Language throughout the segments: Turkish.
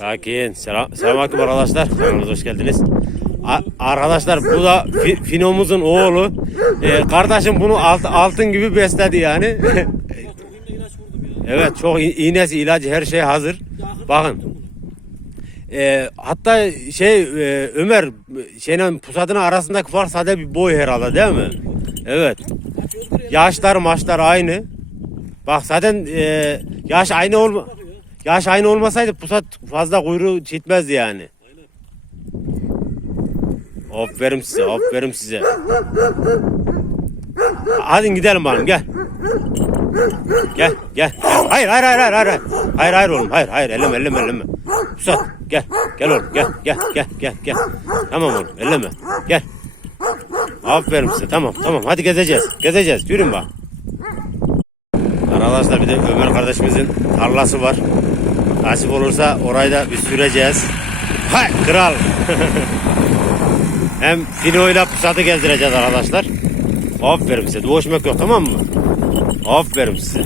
Sakin. Selam, selamünaleyküm arkadaşlar. Kanalımıza hoş geldiniz. A- arkadaşlar bu da Fi- Finomuzun oğlu. Ee, kardeşim bunu alt- altın gibi besledi yani. evet çok i- iğnesi, ilacı her şey hazır. Bakın. Ee, hatta şey e, Ömer şeyle pusadının arasındaki fark sadece bir boy herhalde değil mi? Evet. Yaşlar maçlar aynı. Bak zaten e, yaş aynı olma yaş aynı olmasaydı pusat fazla kuyruğu çitmezdi yani. Aferin size, aferin size. Hadi gidelim bakalım gel. Gel, gel. Hayır, hayır, hayır, hayır, hayır. Hayır, hayır oğlum, hayır, hayır, elleme, elleme, elleme. Pusat, gel, gel oğlum, gel, gel, gel, gel, gel. Tamam oğlum, elleme, gel. Aferin size, tamam, tamam. Hadi gezeceğiz, gezeceğiz. Yürüyün bak. Arkadaşlar bir de Ömer kardeşimizin tarlası var. Nasip olursa orayı da bir süreceğiz. Hay kral. Hem Fino'yla pusatı gezdireceğiz arkadaşlar. Aferin size. Boğuşmak yok tamam mı? Aferin size.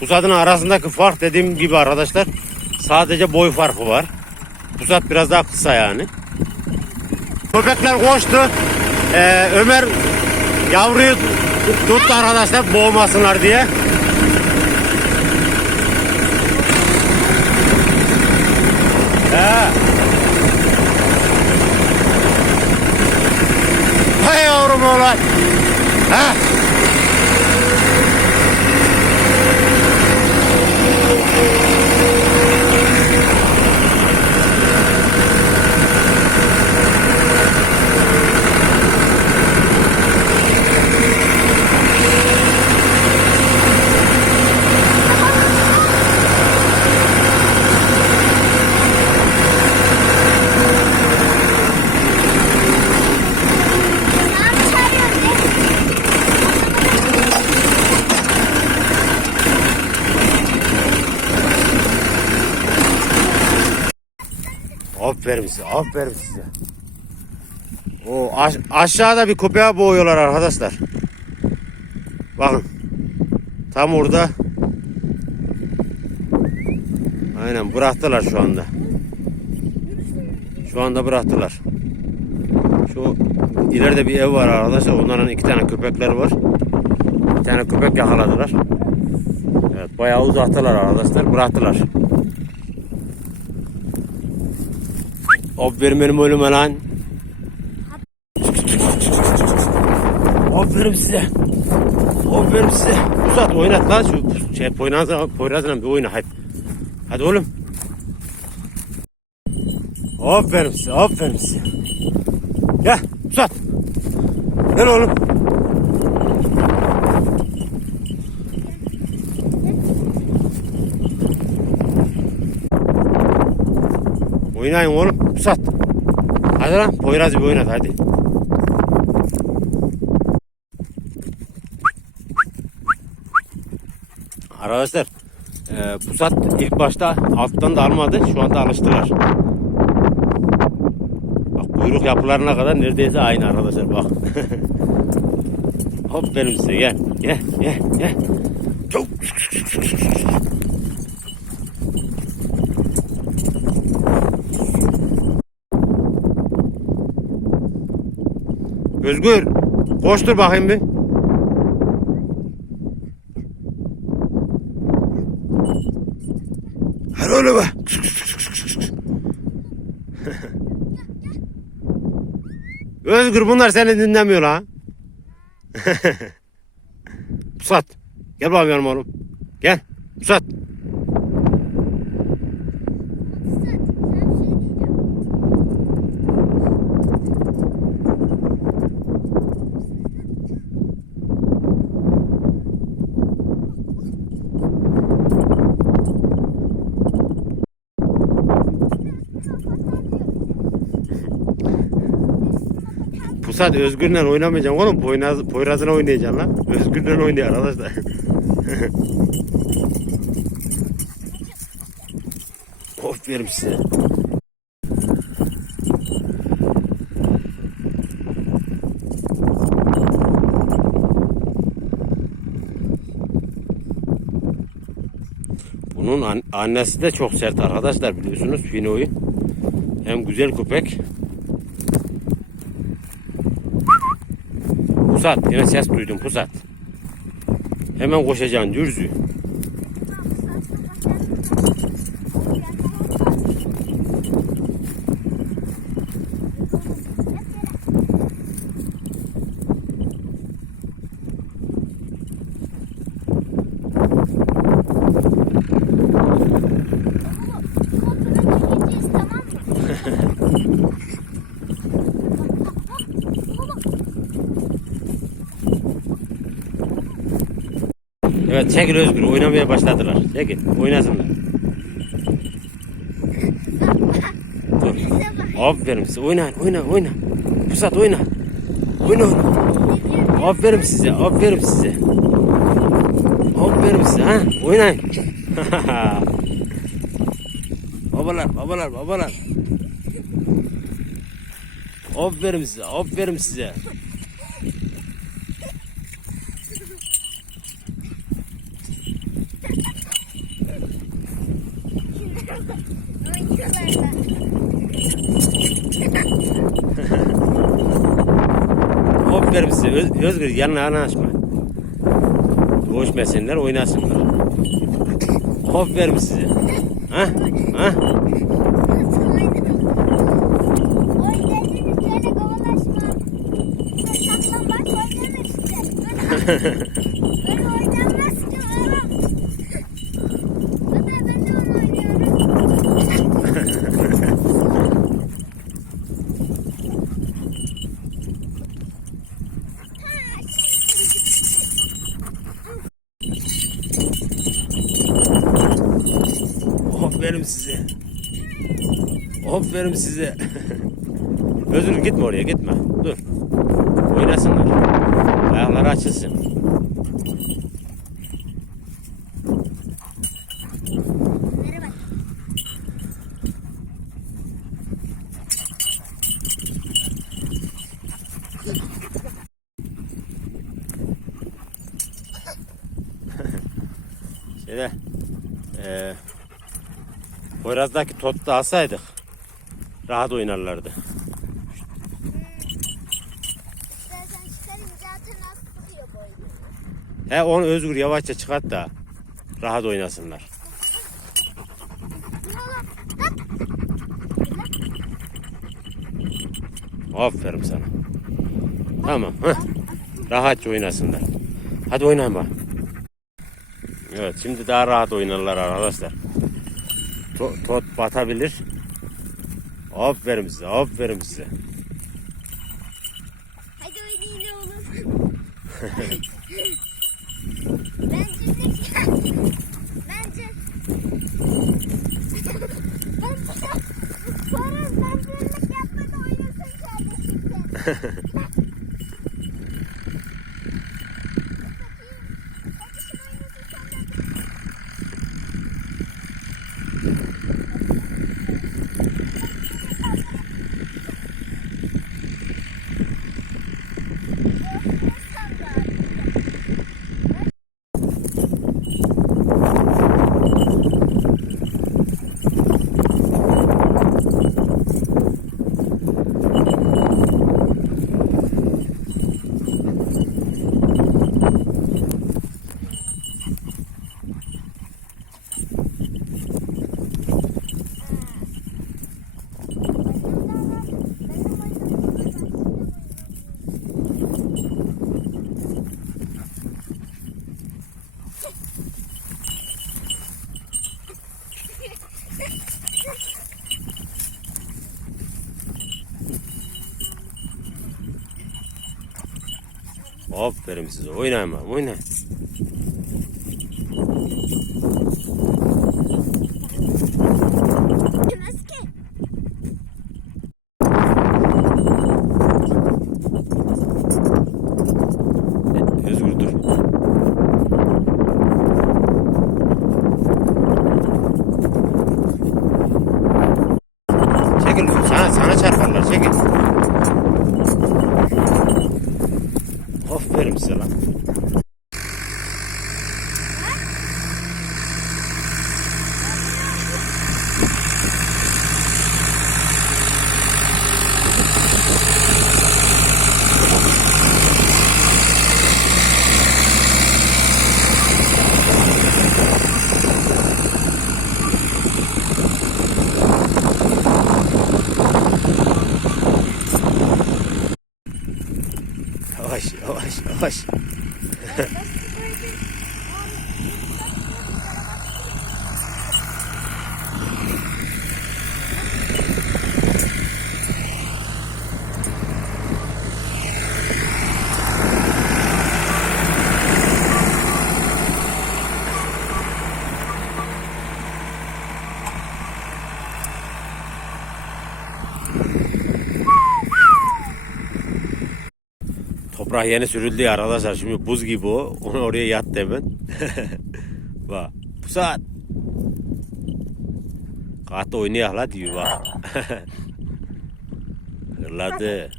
Pusatın arasındaki fark dediğim gibi arkadaşlar sadece boy farkı var. Pusat biraz daha kısa yani. Köpekler koştu. Ee, Ömer yavruyu tuttu arkadaşlar boğmasınlar diye. He. Hay yavrum oğlan. Ha? Aferin size, aferin size. O aş- aşağıda bir köpeğe boğuyorlar arkadaşlar. Bakın. Tam orada. Aynen bıraktılar şu anda. Şu anda bıraktılar. Şu ileride bir ev var arkadaşlar. Onların iki tane köpekler var. Bir tane köpek yakaladılar. Evet bayağı uzattılar arkadaşlar. Bıraktılar. Aferin benim oğluma lan. Aferin size. Aferin size. Uzat oynat lan şu şey Poyraz'la Poyraz'la bir oyna hadi. Hadi oğlum. Aferin size, aferin size. Gel, uzat. Gel oğlum. Oynayın oğlum, uzat. Hadi lan, Poyraz bir oynat hadi. Arkadaşlar e, pusat ilk başta alttan da almadı. Şu anda alıştılar. Bak kuyruk yapılarına kadar neredeyse aynı arkadaşlar bak. Aferin size gel. Gel gel gel. Özgür koştur bakayım bir. Hadi öyle be. Özgür bunlar seni dinlemiyor ha. Pusat. Gel bakayım oğlum. Gel. Pusat. Pusat Özgür'le oynamayacaksın oğlum. Poyraz, Poyraz'la oynayacaksın lan. Özgür'le oynuyor arkadaşlar. Aferin size. Bunun an- annesi de çok sert arkadaşlar biliyorsunuz Fino'yu. Hem güzel köpek. Pusat yine ses duydum Pusat. Hemen koşacaksın dürzü. Evet çekil Özgür oynamaya başladılar. Çekil oynasınlar. Dur. Aferin size oynayın oyna oyna. Pusat oyna. Oyna oyna. Aferin size aferin size. Aferin size ha oynayın. babalar babalar babalar. Aferin size aferin size. Aferin size Öz, Özgür yanına yanaşma. Boğuşmasınlar oynasınlar. Aferin size. Ha? Ha? Ben oynamaz ki oğlum. Baba ben de onu oynuyorum. Aferin size. Aferin size. Özgür gitme oraya gitme. Dur. Oynasınlar. Ayakları açılsın. Şeyde eee Poyraz'daki totu da alsaydık rahat oynarlardı. He onu Özgür yavaşça çıkart da rahat oynasınlar. Aferin sana. Tamam. Heh. Rahatça oynasınlar. Hadi oynayın bak. Evet şimdi daha rahat oynarlar arkadaşlar. To- tot batabilir. Aferin size, aferin size. Hadi oynayın oğlum. Bence de Bence Bence Sonra ben birlik yapmadan oynasın kardeşim. Aferin size. Oynayın bak, oynayın. Спасибо. Toprak yeni sürüldü ya arkadaşlar. Şimdi buz gibi o. Onu oraya yattı hemen. bak. Pusat. Katta oynayak la diyor bak. Hırladı.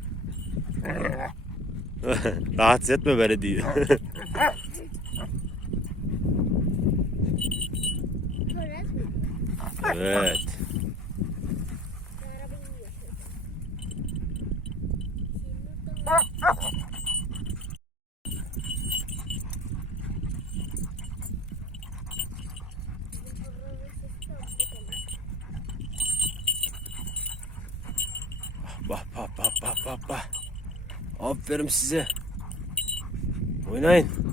Rahatsız etme beni diyor. Evet. Arabayı yiyor. Şimdi de- Bak bak bak bak bak bak. Aferin size. Oynayın.